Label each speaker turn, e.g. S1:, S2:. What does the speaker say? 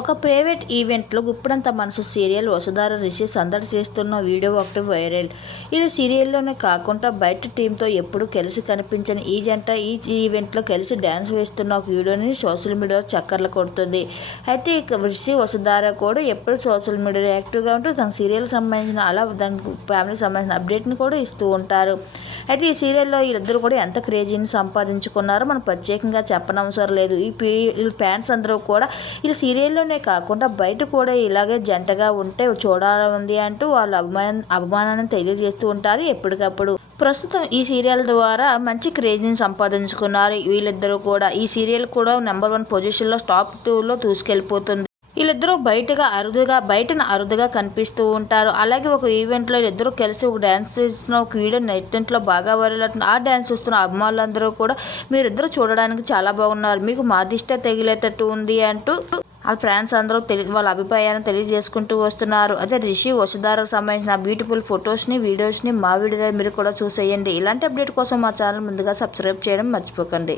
S1: ఒక ప్రైవేట్ ఈవెంట్లో గుప్పుడంత మనసు సీరియల్ వసుధార రిషి సందడి చేస్తున్న వీడియో ఒకటి వైరల్. ఇది సీరియల్లోనే కాకుండా బయట టీంతో ఎప్పుడూ కలిసి కనిపించని ఈ జంట ఈ ఈవెంట్లో కలిసి డ్యాన్స్ వేస్తున్న ఒక వీడియోని సోషల్ మీడియాలో చక్కర్లు కొడుతుంది. అయితే ఇక రిషి వసుధార కూడా ఎప్పుడు సోషల్ మీడియాలో యాక్టివ్గా ఉంటూ తన సీరియల్ సంబంధించిన అలా దానికి ఫ్యామిలీకి సంబంధించిన అప్డేట్ని కూడా ఇస్తూ ఉంటారు. అయితే ఈ సీరియల్లో వీళ్ళిద్దరూ కూడా ఎంత క్రేజీని సంపాదించుకున్నారో మనం ప్రత్యేకంగా చెప్పనవసరం లేదు. ఈ ఫ్యాన్స్ అందరూ కూడా వీళ్ళు సీరియల్లోనే కాకుండా బయట కూడా ఇలాగే జంటగా ఉంటే చూడాలని అంటూ వాళ్ళ అభిమాన అభిమానాన్ని తెలియజేస్తూ ఉంటారు ఎప్పటికప్పుడు. ప్రస్తుతం ఈ సీరియల్ ద్వారా మంచి క్రేజ్ని సంపాదించుకున్నారు. వీళ్ళిద్దరూ కూడా ఈ సీరియల్ కూడా నెంబర్ వన్ పొజిషన్లో టాప్ టూలో దూసుకెళ్ళిపోతుంది వీళ్ళిద్దరూ బయటగా అరుదుగా బయటన అరుదుగా కనిపిస్తూ ఉంటారు. అలాగే ఒక ఈవెంట్లో వీళ్ళిద్దరూ కలిసి ఒక డ్యాన్స్ చేసిన ఒక వీడియో నెట్టింట్లో బాగా వైరల్ అవుతుంది. ఆ డ్యాన్స్ చూస్తున్న అభిమానులందరూ కూడా మీరిద్దరూ చూడడానికి చాలా బాగున్నారు. మీకు మా దిష్ట తగిలేటట్టు ఉంది అంటూ వాళ్ళ ఫ్రెండ్స్ అందరూ తెలి వాళ్ళ అభిప్రాయాన్ని తెలియజేసుకుంటూ వస్తున్నారు. అదే రిషి వసుధారకు సంబంధించిన బ్యూటిఫుల్ ఫొటోస్ని వీడియోస్ని మా వీడియో మీరు కూడా చూసేయండి. ఇలాంటి అప్డేట్ కోసం మా ఛానల్ ముందుగా సబ్స్క్రైబ్ చేయడం మర్చిపోకండి.